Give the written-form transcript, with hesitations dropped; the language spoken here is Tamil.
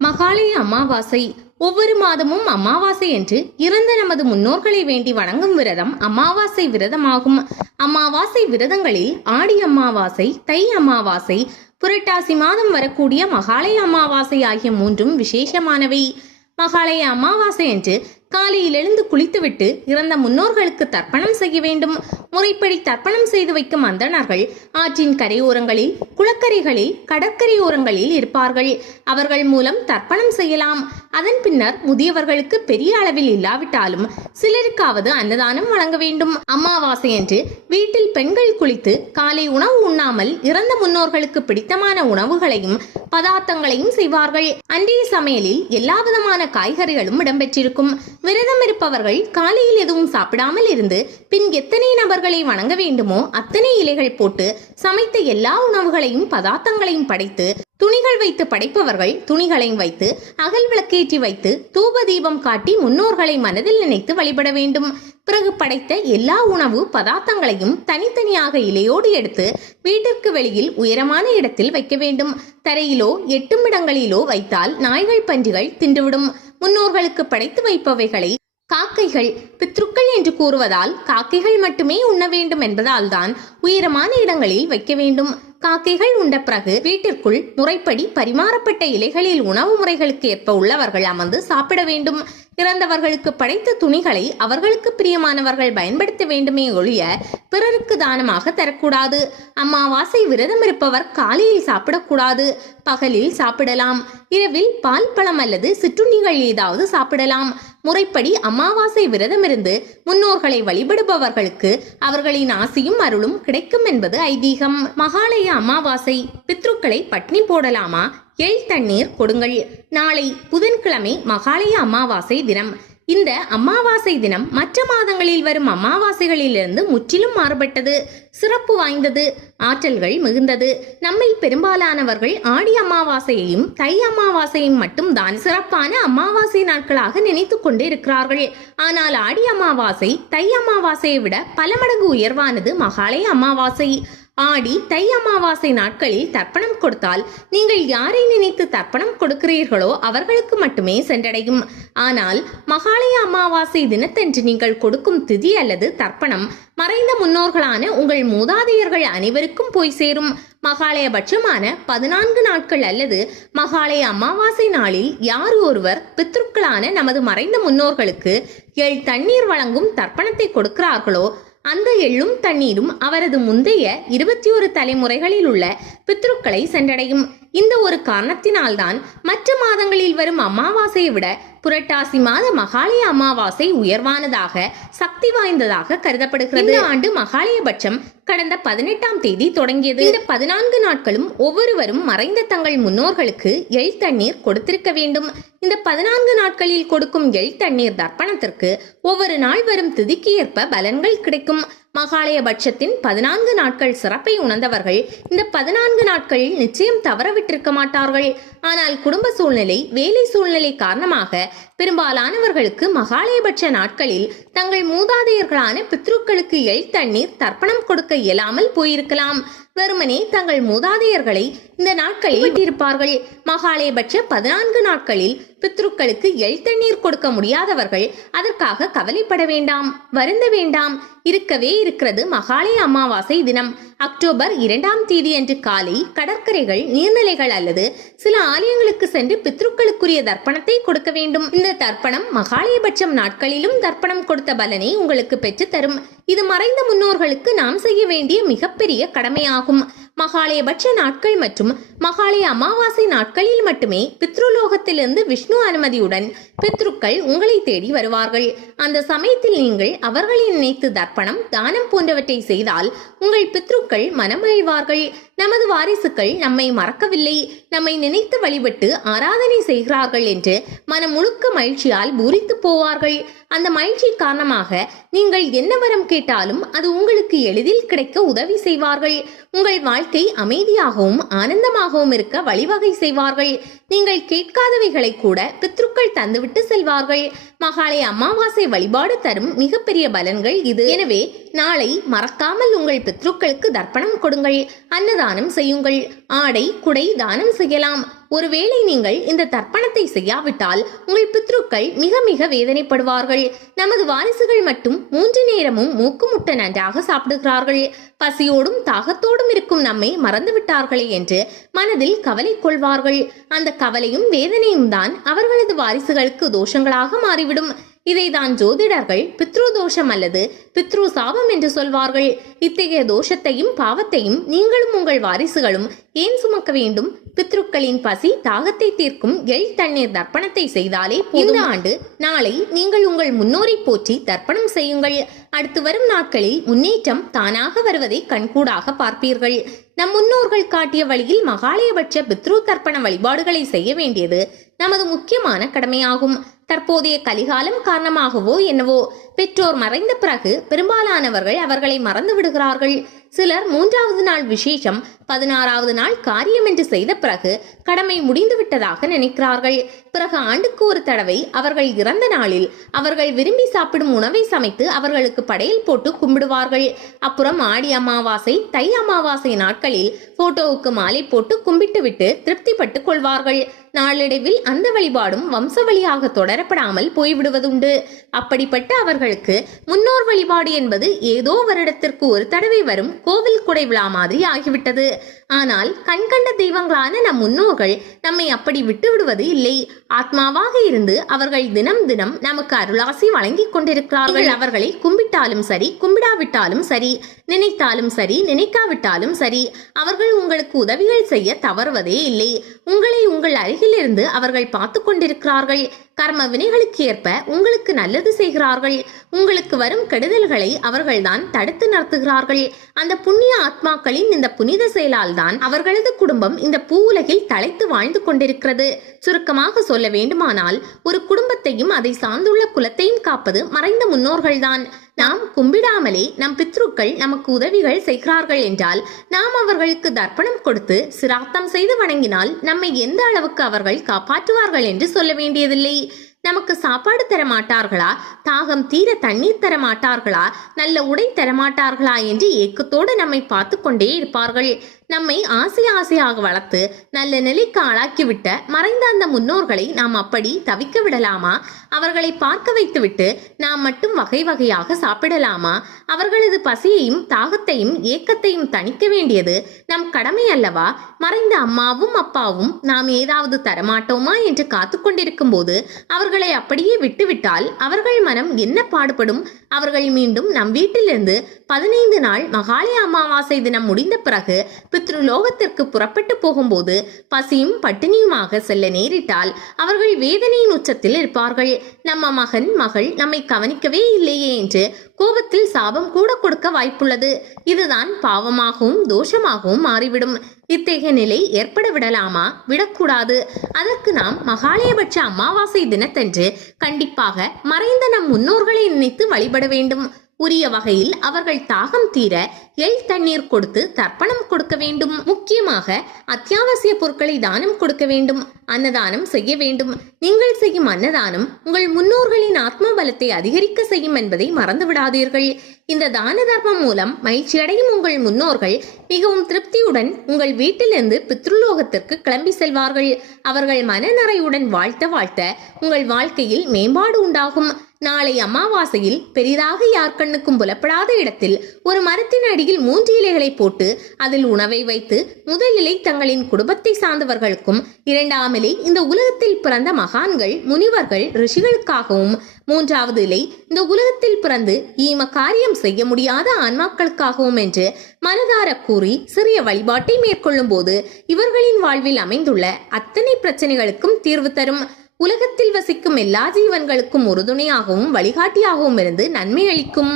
மகாலய அமாவாசை ஒவ்வொரு மாதமும் அமாவாசை என்று இறந்த நமது முன்னோர்களை வேண்டி வணங்கும் விரதம் அமாவாசை விரதமாகும். அமாவாசை விரதங்களில் ஆடி அமாவாசை, தை அமாவாசை, புரட்டாசி மாதம் வரக்கூடிய மகாலய அமாவாசை ஆகிய மூன்றும் விசேஷமானவை. மகாலய அமாவாசை என்று காலையில் எழுந்து குளித்துவிட்டு இறந்த முன்னோர்களுக்கு தர்ப்பணம் செய்ய வேண்டும். முறைப்படி தர்ப்பணம் செய்து வைக்கும் அந்தணர்கள் ஆற்றின் கரையோரங்களில், குளக்கரைகளில், கடற்கரையோரங்களில் இருப்பார்கள். அவர்கள் மூலம் தர்ப்பணம் செய்யலாம். அதன் பின்னர் முதியவர்களுக்கு பெரிய அளவில் இல்லாவிட்டாலும் சிலருக்காவது அன்னதானம் வழங்க வேண்டும். அமாவாசை என்று வீட்டில் பெண்கள் குளித்து காலை உணவு உண்ணாமல் இறந்த முன்னோர்களுக்கு பிடித்தமான உணவுகளையும் பதார்த்தங்களையும் செய்வார்கள். அன்றைய சமையலில் எல்லா விதமான காய்கறிகளும் இடம்பெற்றிருக்கும். விரதம் இருப்பவர்கள் காலையில் எதுவும் சாப்பிடாமல் இருந்து பின் எத்தனை நபர்களை வணங்க வேண்டுமோ அத்தனை இலைகள் போட்டு சமைத்த எல்லா உணவுகளையும் பதார்த்தங்களையும் படைத்து, துணிகள் வைத்து படைப்பவர்கள் துணிகளையும் வைத்து, அகல் விளக்கேற்றி வைத்து, தூப தீபம் காட்டி முன்னோர்களை மனதில் நினைத்து வழிபட வேண்டும். பிறகு படைத்த எல்லா உணவு பதார்த்தங்களையும் தனித்தனியாக இலையோடு எடுத்து வீட்டிற்கு வெளியில் உயரமான இடத்தில் வைக்க வேண்டும். தரையிலோ எட்டும் இடங்களிலோ வைத்தால் நாய்கள், பன்றிகள் தின்றுவிடும். முன்னோர்களுக்கு படைத்து வைப்பவைகளை காக்கைகள், பித்ருக்கள் என்று கூறுவதால் காக்கைகள் மட்டுமே உண்ண வேண்டும் என்பதால் தான் உயரமான இடங்களில் வைக்க வேண்டும். காக்கைகள் உண்ட பிறகு வீட்டிற்குள் முறைப்படி பரிமாறப்பட்ட இலைகளில் உணவு முறைகளுக்கு ஏற்ப உள்ளவர்கள் அமர்ந்து சாப்பிட வேண்டும். இறந்தவர்களுக்கு படைத்த துணிகளை அவர்களுக்கு பிரியமானவர்கள் பயன்படுத்த வேண்டுமே ஒழிய பிறருக்கு தானமாக தரக்கூடாது. அமாவாசை விரதம் இருப்பவர் காலையில் சாப்பிடக்கூடாது. பகலில் சாப்பிடலாம். இரவில் பால், பழம் அல்லது சிற்றுண்டிகள் ஏதாவது சாப்பிடலாம். முறைப்படி அமாவாசை விரதம் இருந்து முன்னோர்களை வழிபடுபவர்களுக்கு அவர்களின் ஆசியும் அருளும் கிடைக்கும் என்பது ஐதீகம். மகாலய அமாவாசை பித்ருக்களை பட்னி போடலாமா? எள் தண்ணீர் கொடுங்கள். நாளை புதன்கிழமை மகாலய அமாவாசை தினம். இந்த அமாவாசை தினம் மற்ற மாதங்களில் வரும் அமாவாசைகளிலிருந்து முற்றிலும் மாறுபட்டது, சிறப்பு வாய்ந்தது, ஆற்றல்கள் மிகுந்தது. நம்மில் பெரும்பாலானவர்கள் ஆடி அமாவாசையையும் தை அமாவாசையும் மட்டும்தான் சிறப்பான அமாவாசை நாட்களாக நினைத்து கொண்டு இருக்கிறார்கள். ஆனால் ஆடி அமாவாசை தை அமாவாசையை விட பல மடங்கு உயர்வானது மகாலய அமாவாசை. ஆடி தை அமாவாசை நாட்களில் தர்ப்பணம் கொடுத்தால் நீங்கள் யாரை நினைத்து தர்ப்பணம் கொடுக்கிறீர்களோ அவர்களுக்கு மட்டுமே சென்றடையும். ஆனால் மகாலய அமாவாசை தினத்தன்று நீங்கள் கொடுக்கும் திதி அல்லது தர்ப்பணம் மறைந்த முன்னோர்களான உங்கள் மூதாதையர்கள் அனைவருக்கும் போய் சேரும். மகாலயபட்சமான 14 நாட்கள் அல்லது மகாலய அமாவாசை நாளில் யார் ஒருவர் பித்ருக்களான நமது மறைந்த முன்னோர்களுக்கு எள் தண்ணீர் வழங்கும் தர்ப்பணத்தை கொடுக்கிறார்களோ அந்த எள்ளும் தண்ணீரும் அவரது முந்தைய 21 தலைமுறைகளில் உள்ள பித்ருக்களை சென்றடையும். இந்த ஒரு காரணத்தினால்தான் மற்ற மாதங்களில் வரும் அமாவாசையை விட புரட்டாசி மாத மகாலய அமாவாசை உயர்வானதாக, சக்தி வாய்ந்ததாக கருதப்படுகிறது. இந்த ஆண்டு மகாலயபட்சம் கடந்த 18ஆம் தேதி தொடங்கியது. இந்த 14 நாட்களும் ஒவ்வொருவரும் மறைந்த தங்கள் முன்னோர்களுக்கு எள் தண்ணீர் கொடுத்திருக்க வேண்டும். இந்த 14 நாட்களில் கொடுக்கும் எள் தண்ணீர் தர்ப்பணத்திற்கு ஒவ்வொரு நாள் வரும் திதிக்கு ஏற்ப பலன்கள் கிடைக்கும். மகாலயபட்சத்தின் 14 நாட்கள் சிறப்பை உணர்ந்தவர்கள் இந்த 14 நாட்களில் நிச்சயம் தவறவிட்டிருக்க மாட்டார்கள். ஆனால் குடும்ப சூழ்நிலை, வேலை சூழ்நிலை காரணமாக பெரும்பாலானவர்களுக்கு மகாலயபட்ச நாட்களில் தங்கள் மூதாதையர்களான பித்ருக்களுக்கு எள் தண்ணீர் தர்ப்பணம் கொடுக்க இயலாமல் போயிருக்கலாம். வெறுமனே தங்கள் மூதாதையர்களை இந்த நாட்களில் விட்டிருப்பார்கள். மகாலயபட்ச 14 நாட்களில் பித்ருக்களுக்கு எள் தண்ணீர் கொடுக்க முடியாதவர்கள் அதற்காக கவலைப்பட வேண்டாம், வருந்த வேண்டாம். இருக்கவே இருக்கிறது மகாலய அமாவாசை தினம். அக்டோபர் 2ஆம் தேதி அன்று காலை கடற்கரைகள், நீர்நிலைகள் அல்லது சில ஆலயங்களுக்கு சென்று பித்ருக்களுக்குரிய தர்ப்பணத்தை கொடுக்க வேண்டும். இந்த தர்ப்பணம் மகாலயபட்சம் நாட்களிலும் தர்ப்பணம் கொடுத்த பலனை உங்களுக்கு பெற்று தரும். இது மறைந்த முன்னோர்களுக்கு நாம் செய்ய வேண்டிய மிகப்பெரிய கடமையாகும். மகாலயபட்ச நாட்கள் மற்றும் மகாலய அமாவாசை நாட்களில் மட்டுமே பித்ருலோகத்திலிருந்து விஷ்ணு அனுமதியுடன் பித்ருக்கள் உங்களை தேடி வருவார்கள். அந்த சமயத்தில் நீங்கள் அவர்களை நினைத்து தர்ப்பணம், தானம் போன்றவற்றை செய்தால் உங்கள் பித்ருக்கள் மனமகிழ்வார்கள். நமது வாரிசுகள் நம்மை மறக்கவில்லை, நம்மை நினைத்து வழிபட்டு ஆராதனை செய்கிறார்கள் என்று மனம் முழுக்க மகிழ்ச்சியால் பூரித்து போவார்கள். அந்த மகிழ்ச்சி காரணமாக நீங்கள் என்ன வரம் கேட்டாலும் அது உங்களுக்கு எளிதில் கிடைக்க உதவி செய்வார்கள். உங்கள் வாழ்க்கை அமைதியாகவும் ஆனந்தமாகவும் இருக்க வழிவகை செய்வார்கள். நீங்கள் கேட்காதவைகளை கூட பித்ருக்கள் தந்துவிட்டு செல்வார்கள். மகாலய அமாவாசை வழிபாடு தரும் மிகப்பெரிய பலன்கள் இது. எனவே நாளை மறக்காமல் உங்கள் பித்ருக்களுக்கு தர்ப்பணம் கொடுங்கள், அன்னதானம் செய்யுங்கள், ஆடை குடை தானம் செய்யலாம். ஒருவேளை நீங்கள் இந்த தர்ப்பணத்தை செய்யாவிட்டால் உங்கள் பித்ருக்கள் மிக மிக வேதனைப்படுவார்கள். நமது வாரிசுகள் மட்டும் 3 நேரமும் மூக்குமுட்ட நன்றாக சாப்பிடுகிறார்கள். பசியோடும் தாகத்தோடும் இருக்கும் நம்மை மறந்து விட்டார்களே என்று மனதில் கவலை கொள்வார்கள். அந்த கவலையும் வேதனையும் தான் அவர்களது வாரிசுகளுக்கு தோஷங்களாக மாறிவிடும். இதைதான் ஜோதிடர்கள் பித்ரு தோஷம் அல்லது பித்ரு சாபம் என்று சொல்வார்கள். இத்தகைய தோஷத்தையும் பாவத்தையும் நீங்களும் உங்கள் வாரிசுகளும் ஏன் சுமக்க வேண்டும்? பித்ருக்களின் பசி தாகத்தை தீர்க்கும் எள் தண்ணீர் தர்ப்பணத்தை செய்தாலே இந்த ஆண்டு நாளை நீங்கள் உங்கள் முன்னோரை போற்றி தர்ப்பணம் செய்யுங்கள். அடுத்து வரும் நாட்களில் முன்னேற்றம் தானாக வருவதை கண்கூடாக பார்ப்பீர்கள். நம் முன்னோர்கள் காட்டிய வழியில் மகாலயபட்ச பித்ரு தர்ப்பண வழிபாடுகளை செய்ய வேண்டியது நமது முக்கியமான கடமையாகும். தற்போதைய கலிகாலம் காரணமாகவோ என்னவோ பெற்றோர் மறைந்த பிறகு பெரும்பாலானவர்கள் அவர்களை மறந்து விடுகிறார்கள். சிலர் 3வது நாள் விசேஷம் 16வது நாள் காரியம் என்று செய்த பிறகு கடமை முடிந்து விட்டதாக நினைக்கிறார்கள். பிறகு ஆண்டுக்கு ஒரு தடவை அவர்கள் இறந்த நாளில் அவர்கள் விரும்பி சாப்பிடும் உணவை சமைத்து அவர்களுக்கு படையல் போட்டு கும்பிடுவார்கள். அப்புறம் ஆடி அமாவாசை தை அமாவாசை நாட்களில் போட்டோவுக்கு மாலை போட்டு கும்பிட்டு விட்டு திருப்திப்பட்டு கொள்வார்கள். நாளடைவில் அந்த வழிபாடும் வம்ச வழியாக தொடரப்படாமல் போய்விடுவதுண்டு. அப்படிப்பட்ட அவர்களுக்கு முன்னோர் வழிபாடு என்பது ஏதோ வருடத்திற்கு ஒரு தடவை வரும் கோவில் குடை விழா மாதிரி ஆகிவிட்டது. ஆனால் கண்கண்ட தெய்வங்களான நம் முன்னோர்கள் நம்மை அப்படி விட்டு விடுவது இல்லை. ஆத்மாவாக இருந்து அவர்கள் தினம் தினம் நமக்கு அருளாசி வழங்கி கொண்டிருக்கிறார்கள். அவர்களை கும்பிட்டாலும் சரி கும்பிடாவிட்டாலும் சரி, நினைத்தாலும் சரி நினைக்காவிட்டாலும் சரி, அவர்கள் உங்களுக்கு உதவிகள் செய்ய தவறுவதே இல்லை. உங்களை உங்கள் அருகில் இருந்து அவர்கள் பார்த்து கொண்டிருக்கிறார்கள். கர்ம வினைகளுக்கு ஏற்ப உங்களுக்கு நல்லது செய்கிறார்கள். உங்களுக்கு வரும் கெடுதல்களை அவர்கள்தான் தடுத்து நிறுத்துகிறார்கள். அந்த புண்ணிய ஆத்மாக்களின் இந்த புனித செயலால் தான் அவர்களது குடும்பம் இந்த பூ உலகில் தலைத்து வாழ்ந்து கொண்டிருக்கிறது. சுருக்கமாக சொல்ல வேண்டுமானால் ஒரு குடும்பத்தையும் அதை சார்ந்துள்ள குலத்தையும் காப்பது மறைந்த முன்னோர்கள்தான். நாம் கும்பிடாமலே நம் பித்ருக்கள் நமக்கு உதவிகள் செய்கிறார்கள் என்றால் நாம் அவர்களுக்கு தர்ப்பணம் கொடுத்து சிராத்தம் செய்து வணங்கினால் நம்மை எந்த அளவுக்கு அவர்கள் காப்பாற்றுவார்கள் என்று சொல்ல வேண்டியதில்லை. நமக்கு சாப்பாடு தர மாட்டார்களா, தாகம் தீர தண்ணீர் தர மாட்டார்களா, நல்ல உடை தரமாட்டார்களா என்று ஏக்கத்தோடு நம்மை பார்த்து கொண்டே இருப்பார்கள். நம்மை ஆசை ஆசையாக வளர்த்து நல்ல நிலைக்கு ஆளாக்கிவிட்ட மறைந்த அந்த முன்னோர்களை நாம் அப்படி தவிக்க விடலாமா? அவர்களை பார்க்க வைத்துவிட்டு நாம் மட்டும் வகை வகையாக சாப்பிடலாமா? அவர்களது பசியையும் தாகத்தையும் ஏக்கத்தையும் தணிக்க வேண்டியது நம் கடமை அல்லவா? மறைந்த அம்மாவும் அப்பாவும் நாம் ஏதாவது தரமாட்டோமா என்று காத்து கொண்டிருக்கும் போது அவர்களை அப்படியே விட்டுவிட்டால் அவர்கள் மனம் என்ன பாடுபடும்? அவர்கள் மீண்டும் நம் வீட்டிலிருந்து 15 நாள் மகாலய அமாவாசை தினம் முடிந்த பிறகு பித்ருலோகத்திற்கு புறப்பட்டு போகும்போது பசியும் பட்டினியுமாக செல்ல நேரிட்டால் அவர்கள் வேதனையின் உச்சத்தில் இருப்பார்கள். நம்ம மகன் மகள் நம்மை கவனிக்கவே இல்லையே என்று கோபத்தில் சாபம் கூட கொடுக்க வாய்ப்புள்ளது. இதுதான் பாவமாகவும் தோஷமாகவும் மாறிவிடும். இத்தகைய நிலை ஏற்பட விடலாமா? விடக்கூடாது. அதற்கு நாம் மகாலயபட்ச அமாவாசை தினத்தன்று கண்டிப்பாக மறைந்த நம் முன்னோர்களை நினைத்து வழிபட வேண்டும். உரிய வகையில் அவர்கள் தாகம் தீர எள் தண்ணீர் கொடுத்து தர்ப்பணம் கொடுக்க வேண்டும். முக்கியமாக அத்தியாவசிய பொருட்களை தானம் கொடுக்க வேண்டும். அன்னதானம் செய்ய வேண்டும். நீங்கள் செய்யும் அன்னதானம் உங்கள் முன்னோர்களின் ஆத்ம பலத்தை அதிகரிக்க செய்யும் என்பதை மறந்து விடாதீர்கள். இந்த தான தர்மம் மூலம் மகிழ்ச்சியடையும் உங்கள் முன்னோர்கள் மிகவும் திருப்தியுடன் உங்கள் வீட்டிலிருந்து பித்ருலோகத்திற்கு கிளம்பி செல்வார்கள். அவர்கள் மனநிறைவுடன் வாழ்த்த உங்கள் வாழ்க்கையில் மேம்பாடு உண்டாகும். நாளை அமாவாசையில் பெரிதாக யார் கண்ணுக்கும் புலப்படாத இடத்தில் ஒரு மரத்தின் அடியில் 3 இலைகளை போட்டு அதில் உணவை வைத்து முதல் இலை தங்களின் குடும்பத்தை சார்ந்தவர்களுக்கும், 2ஆம் இலை இந்த உலகத்தில் பிறந்த மகான்கள் முனிவர்கள் ரிஷிகளுக்காகவும், 3வது இலை இந்த உலகத்தில் பிறந்து ஈம காரியம் செய்ய முடியாத ஆன்மாக்களுக்காகவும் என்று மனதார கூறி சிறிய வழிபாட்டை மேற்கொள்ளும் போது இவர்களின் வாழ்வில் அமைந்துள்ள அத்தனை பிரச்சனைகளுக்கும் தீர்வு தரும். உலகத்தில் வசிக்கும் எல்லா ஜீவன்களுக்கும் உறுதுணையாகவும் வழிகாட்டியாகவும் இருந்து நன்மை அளிக்கும்.